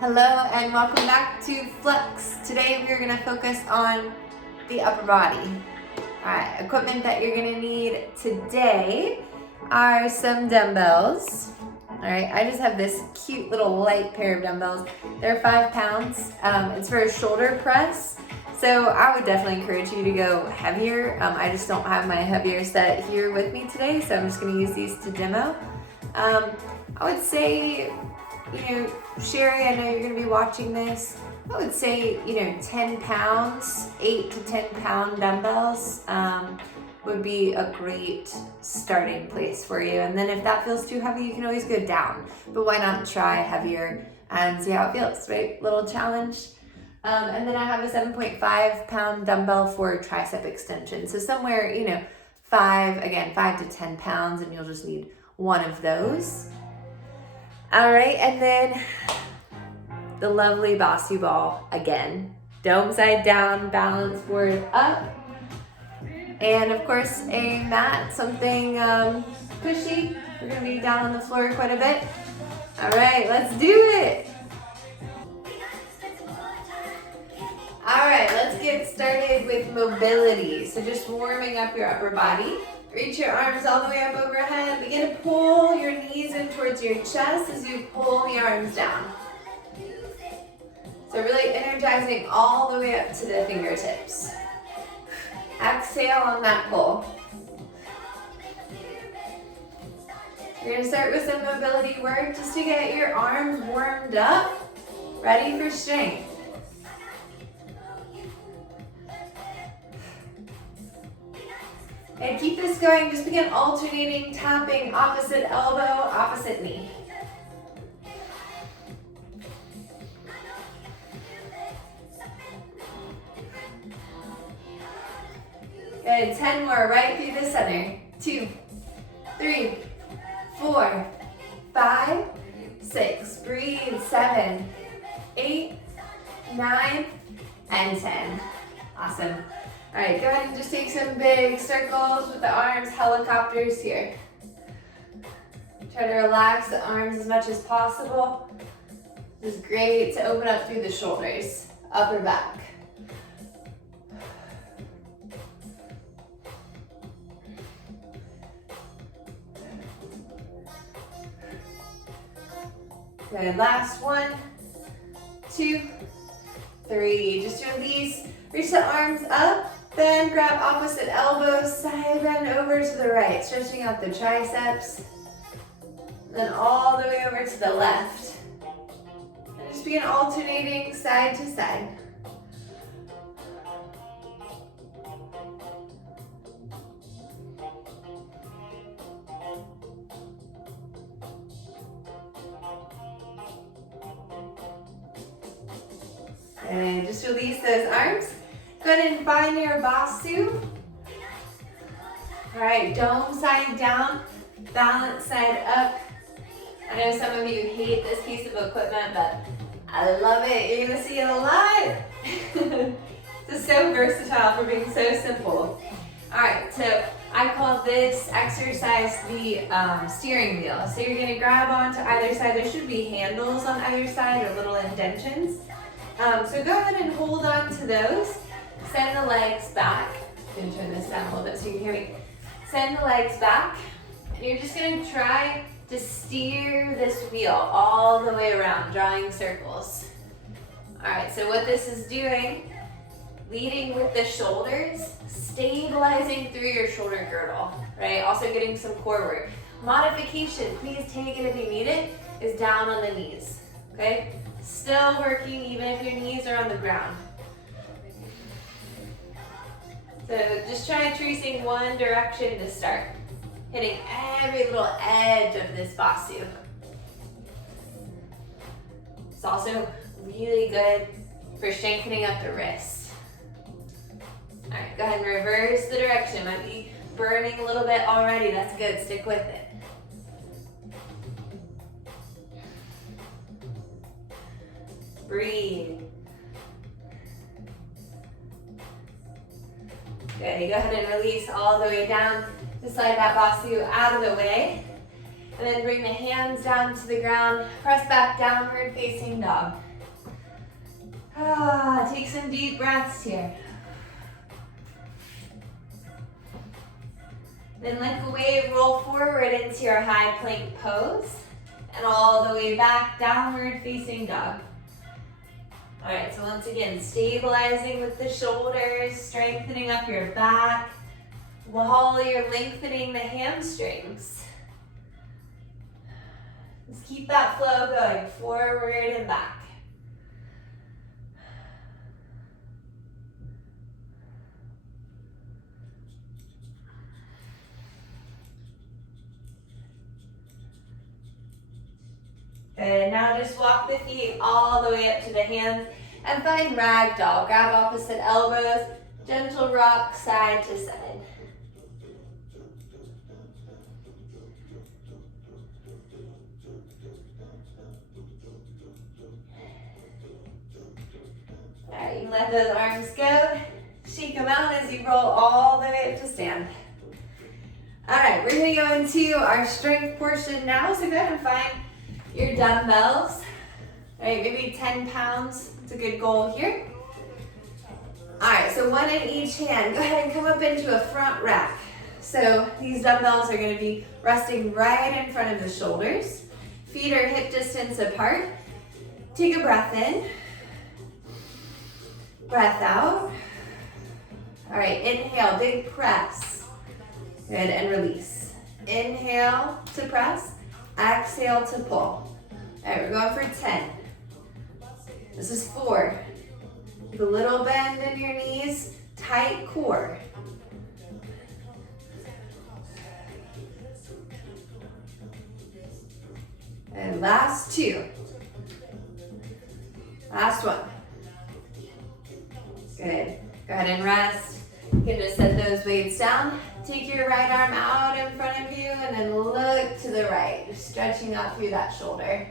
Hello and welcome back to FLUX. Today we're going to focus on the upper body. Alright, equipment that you're going to need today are some dumbbells. Alright, I just have this cute little light pair of dumbbells. They're 5 pounds. It's for a shoulder press. So I would definitely encourage you to go heavier. I just don't have my heavier set here with me today, so I'm just going to use these to demo. I would say, Sherry, I know you're going to be watching this. I would say, 10 pounds, 8 to 10 pound dumbbells would be a great starting place for you. And then if that feels too heavy, you can always go down. But why not try heavier and see how it feels, right? Little challenge. And then I have a 7.5 pound dumbbell for tricep extension. So somewhere, 5 to 10 pounds, and you'll just need one of those. All right, and then the lovely Bossy Ball again. Dome side down, balance forward up. And of course a mat, something cushy. We're gonna be down on the floor quite a bit. All right, let's do it. All right, let's get started with mobility. So just warming up your upper body. Reach your arms all the way up overhead. Begin to pull your knees in towards your chest as you pull the arms down. So really energizing all the way up to the fingertips. Exhale on that pull. We're going to start with some mobility work just to get your arms warmed up, ready for strength. And keep this going, just begin alternating, tapping opposite elbow, opposite knee. Good, 10 more, right through the center. 2, 3, 4, 5, 6. Breathe, 7, 8, 9, and 10. Awesome. All right, go ahead and just take some big circles with the arms, helicopters here. Try to relax the arms as much as possible. This is great to open up through the shoulders, upper back. Good, last 1, 2, 3. Just release, reach the arms up. Then grab opposite elbow, side bend over to the right, stretching out the triceps. Then all the way over to the left. And just begin alternating side to side. And just release those arms. Go ahead and find your Basu. All right, dome side down, balance side up. I know some of you hate this piece of equipment, but I love it. You're gonna see it a lot. This is so versatile for being so simple. All right, so I call this exercise the steering wheel. So you're gonna grab onto either side. There should be handles on either side or little indentions. So go ahead and hold on to those. Send the legs back. I'm going to turn this down a little bit so you can hear me. Send the legs back. And you're just going to try to steer this wheel all the way around, drawing circles. All right, so what this is doing, leading with the shoulders, stabilizing through your shoulder girdle, right? Also getting some core work. Modification, please take it if you need it, is down on the knees, okay? Still working even if your knees are on the ground. So just try tracing one direction to start. Hitting every little edge of this Basu. It's also really good for strengthening up the wrist. All right, go ahead and reverse the direction. Might be burning a little bit already. That's good, stick with it. Breathe. Good, go ahead and release all the way down. Just slide that Basu out of the way. And then bring the hands down to the ground. Press back, downward facing dog. Take some deep breaths here. Then like a wave, roll forward into your high plank pose and all the way back, downward facing dog. All right, so once again, stabilizing with the shoulders, strengthening up your back while you're lengthening the hamstrings. Just keep that flow going forward and back. Good, now just walk the feet all the way up to the hands and find ragdoll. Grab opposite elbows, gentle rock side to side. All right, you can let those arms go. Shake them out as you roll all the way up to stand. All right, we're gonna go into our strength portion now, so go ahead and find your dumbbells. All right, maybe 10 pounds. It's a good goal here. All right, so one in each hand. Go ahead and come up into a front rack. So these dumbbells are going to be resting right in front of the shoulders. Feet are hip distance apart. Take a breath in. Breath out. All right, inhale, big press. Good, and release. Inhale to press. Exhale to pull. All right, we're going for 10. This is 4. Keep a little bend in your knees, tight core. And last 2. Last 1. Good. Go ahead and rest. You can just set those weights down. Take your right arm out in front of you and then look to the right, stretching out through that shoulder.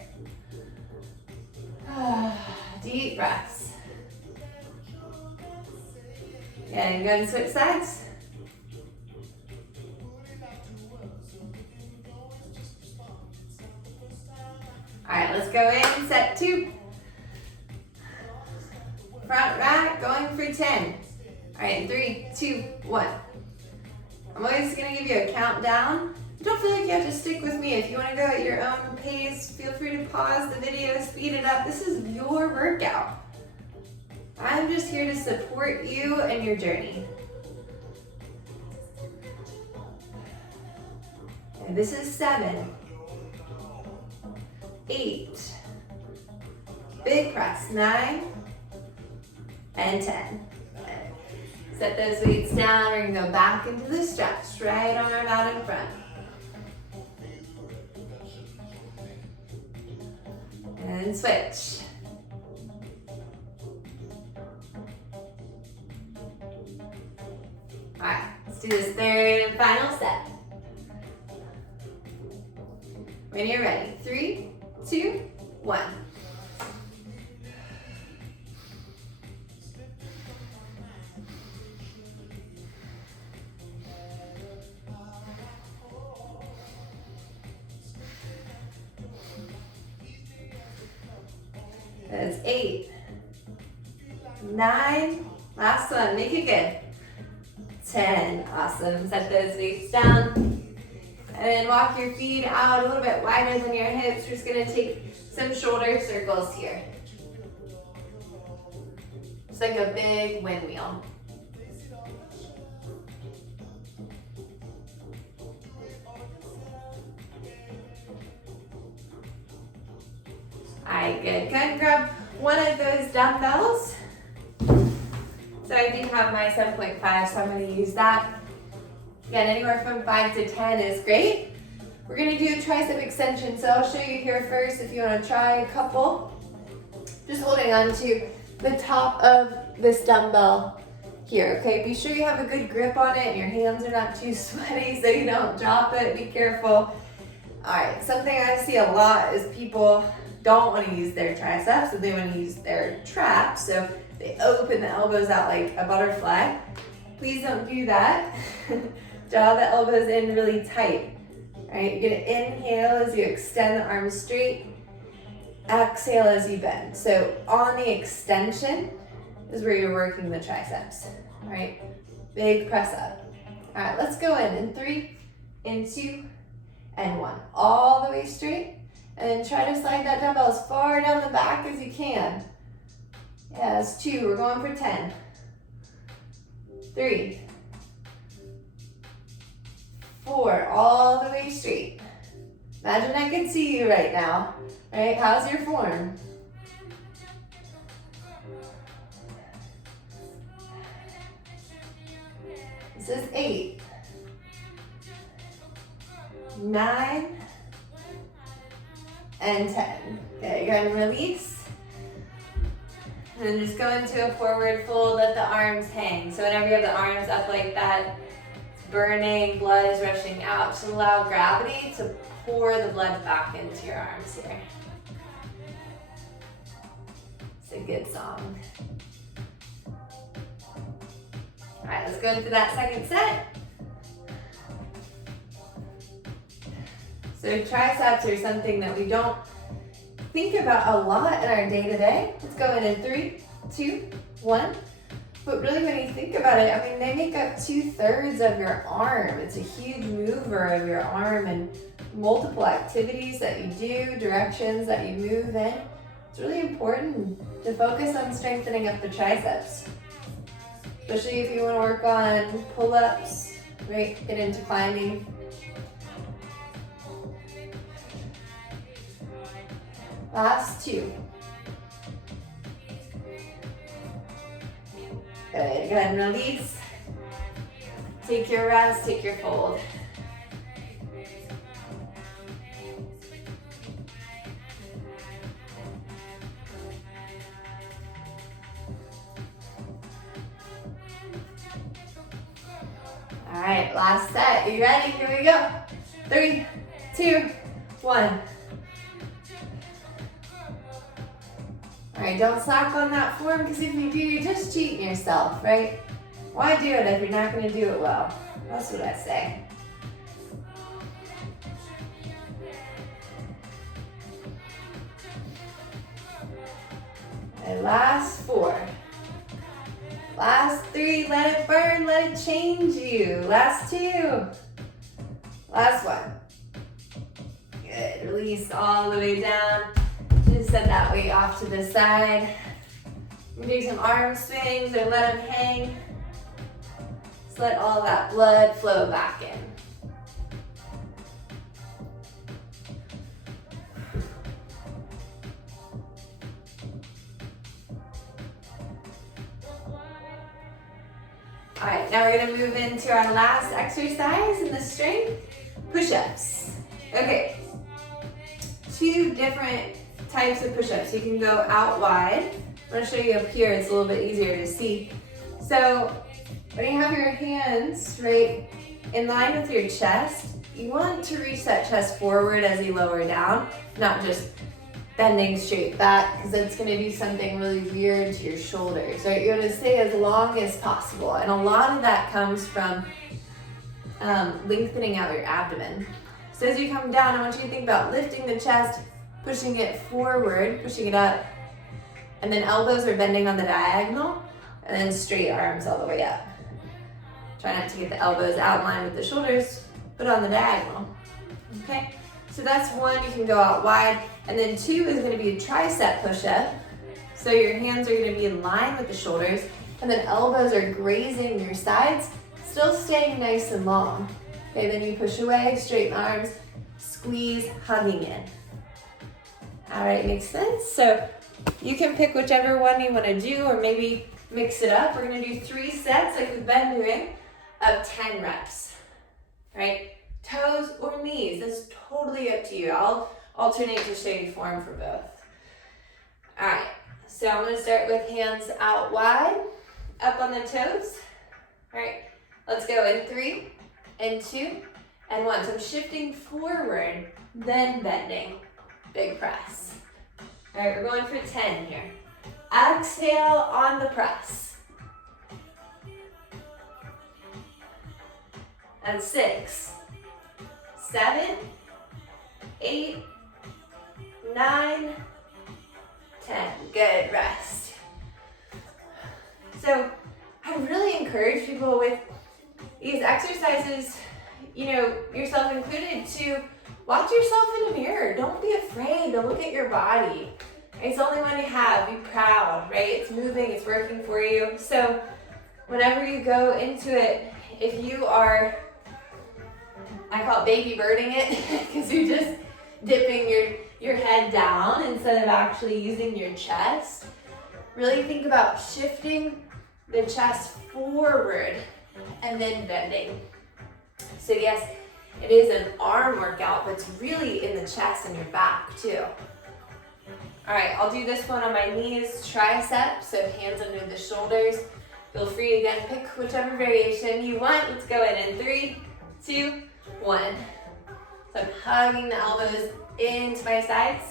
Deep breaths. And go ahead and switch sides. All right, let's go in, set 2. Front rack, going for 10. All right, 3, 2, 1. I'm always gonna give you a countdown. Don't feel like you have to stick with me. If you wanna go at your own pace, feel free to pause the video, speed it up. This is your workout. I'm just here to support you and your journey. And this is 7, 8, big press, 9, and 10. Set those weights down. We're gonna go back into the stretch. Right arm out in front. And switch. All right, let's do this third and final set. When you're ready, 3, 2, 1. That's 8, 9, last one, make it good. 10, awesome. Set those weights down. And then walk your feet out a little bit wider than your hips. We're just gonna take some shoulder circles here. It's like a big windmill. All right, good. Go ahead and grab one of those dumbbells. So I do have my 7.5, so I'm going to use that. Again, anywhere from 5 to 10 is great. We're going to do a tricep extension, so I'll show you here first if you want to try a couple. Just holding on to the top of this dumbbell here, okay? Be sure you have a good grip on it and your hands are not too sweaty so you don't drop it. Be careful. All right, something I see a lot is people don't want to use their triceps, so they want to use their traps. So they open the elbows out like a butterfly. Please don't do that. Draw the elbows in really tight. All right, you're gonna inhale as you extend the arms straight. Exhale as you bend. So on the extension is where you're working the triceps, all right? Big press up. All right, let's go in 3, in 2, and 1. All the way straight, and then try to slide that dumbbell as far down the back as you can. Yeah, that's 2, we're going for 10. 3, 4, all the way straight. Imagine I can see you right now, right? How's your form? This is 8, 9, and 10. Okay, you're gonna release. And then just go into a forward fold, let the arms hang. So whenever you have the arms up like that, it's burning, blood is rushing out. Just allow gravity to pour the blood back into your arms here. It's a good song. All right, let's go into that second set. So triceps are something that we don't think about a lot in our day-to-day. Let's go in 3, 2, 1. But really when you think about it, I mean, they make up 2/3 of your arm. It's a huge mover of your arm and multiple activities that you do, directions that you move in. It's really important to focus on strengthening up the triceps. Especially if you want to work on pull-ups, right? Get into climbing. Last 2. Good, go ahead and release. Take your rest, take your fold. All right, last set. You ready? Here we go. 3, 2, 1. All right, don't slack on that form because if you do, you're just cheating yourself, right? Why do it if you're not going to do it well? That's what I say. And last 4. Last 3, let it burn, let it change you. Last 2. Last 1. Good, release all the way down. Just set that weight off to the side. Do some arm swings or let them hang. Just let all that blood flow back in. All right, now we're gonna move into our last exercise in the strength, push-ups. Okay, 2 different types of push-ups. You can go out wide. I'm gonna show you up here, it's a little bit easier to see. So when you have your hands right in line with your chest, you want to reach that chest forward as you lower down, not just bending straight back, because it's going to do something really weird to your shoulders, right? You want to stay as long as possible, and a lot of that comes from lengthening out your abdomen. So as you come down, I want you to think about lifting the chest, pushing it forward, pushing it up, and then elbows are bending on the diagonal, and then straight arms all the way up. Try not to get the elbows out in line with the shoulders, but on the diagonal, okay? So that's 1, you can go out wide. And then 2 is gonna be a tricep push-up. So your hands are gonna be in line with the shoulders, and then elbows are grazing your sides, still staying nice and long. Okay, then you push away, straighten arms, squeeze, hugging in. All right, makes sense? So you can pick whichever one you wanna do, or maybe mix it up. We're gonna do 3 sets like we've been doing of 10 reps, right? Toes or knees, that's totally up to you. I'll alternate to show you form for both. All right, so I'm gonna start with hands out wide, up on the toes. All right, let's go in 3, and 2, and 1. So I'm shifting forward, then bending, big press. All right, we're going for 10 here. Exhale on the press. And 6, 7, 8, 9, Good, rest. So I really encourage people with these exercises, you know, yourself included, to watch yourself in a mirror. Don't be afraid to look at your body. It's the only one you have. Be proud, right? It's moving, it's working for you. So whenever you go into it, if you are, I call it baby birding it, because you're just dipping your head down instead of actually using your chest, really think about shifting the chest forward and then bending. So yes, it is an arm workout, but it's really in the chest and your back too. All right, I'll do this one on my knees, tricep, so hands under the shoulders. Feel free, again, pick whichever variation you want. Let's go in 3, 2, 1. So I'm hugging the elbows into my sides.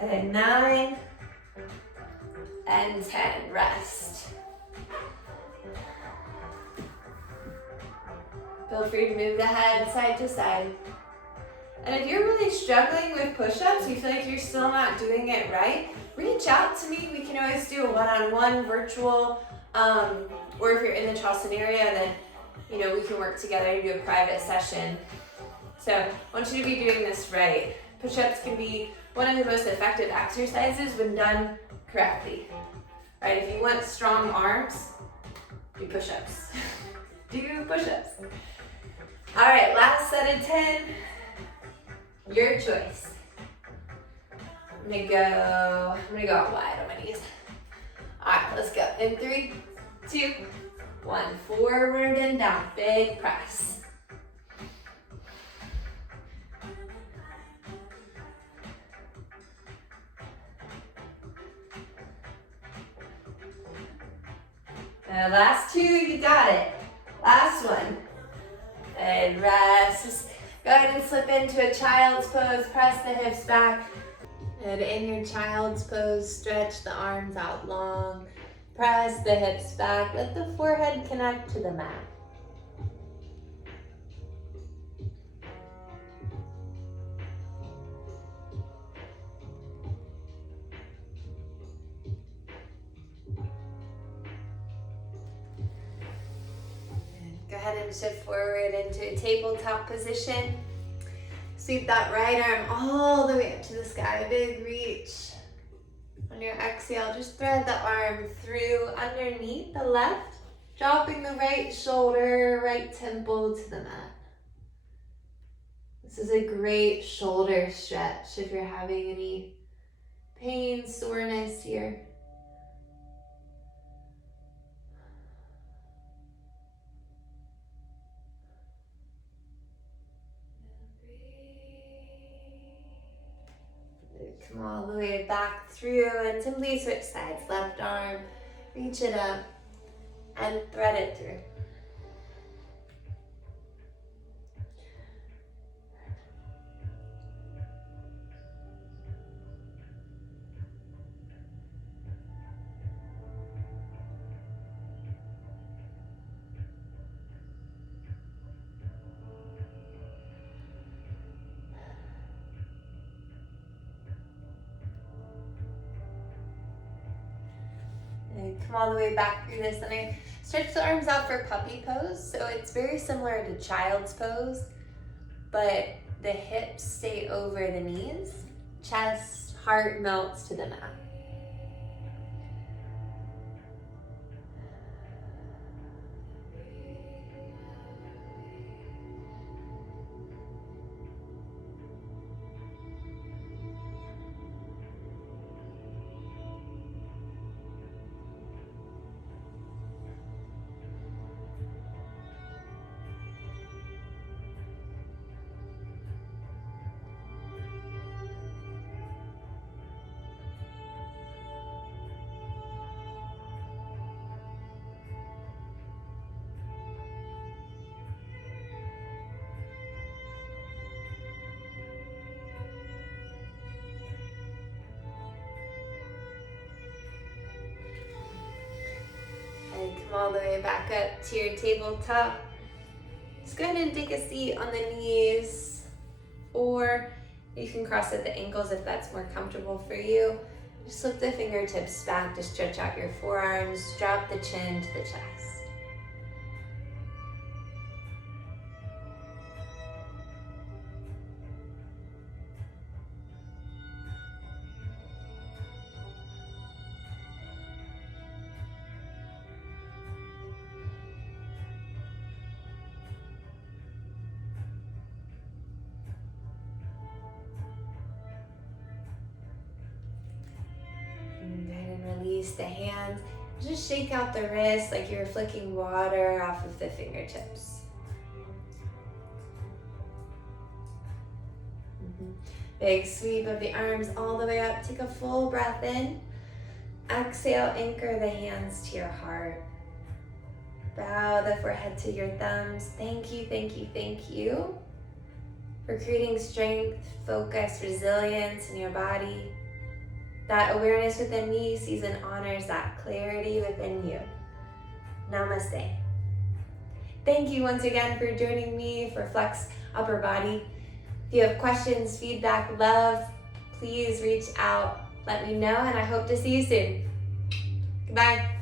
And then 9 and 10, rest. Feel free to move the head side to side. And if you're really struggling with push-ups, you feel like you're still not doing it right, reach out to me. We can always do a one-on-one virtual, or if you're in the Charleston area, then we can work together to do a private session. So I want you to be doing this right. Push-ups can be one of the most effective exercises when done correctly. Right? If you want strong arms, do push-ups. Do push-ups. All right, last set of 10. Your choice. I'm gonna go out wide on my knees. All right, let's go. In 3, 2, 1. Forward and down. Big press. Last 2, you got it. Last one. And rest. Just go ahead and slip into a child's pose. Press the hips back. And in your child's pose, stretch the arms out long. Press the hips back. Let the forehead connect to the mat. Go ahead and shift forward into a tabletop position. Sweep that right arm all the way up to the sky. Big reach. On your exhale, just thread the arm through underneath the left, dropping the right shoulder, right temple to the mat. This is a great shoulder stretch if you're having any pain, soreness here. Come all the way back through and simply switch sides. Left arm, reach it up and thread it through. And come all the way back through this, and I stretch the arms out for puppy pose. So it's very similar to child's pose, but the hips stay over the knees, chest, heart melts to the mat. And come all the way back up to your tabletop. just go ahead and take a seat on the knees, or you can cross at the ankles if that's more comfortable for you. Just lift the fingertips back to stretch out your forearms, drop the chin to the chest. And release the hands. Just shake out the wrists like you're flicking water off of the fingertips. Big sweep of the arms all the way up. Take a full breath in. Exhale, anchor the hands to your heart. Bow the forehead to your thumbs. Thank you, thank you, thank you for creating strength, focus, resilience in your body. That awareness within me sees and honors that clarity within you. Namaste. Thank you once again for joining me for FLUX Upper Body. If you have questions, feedback, love, please reach out. Let me know, and I hope to see you soon. Goodbye.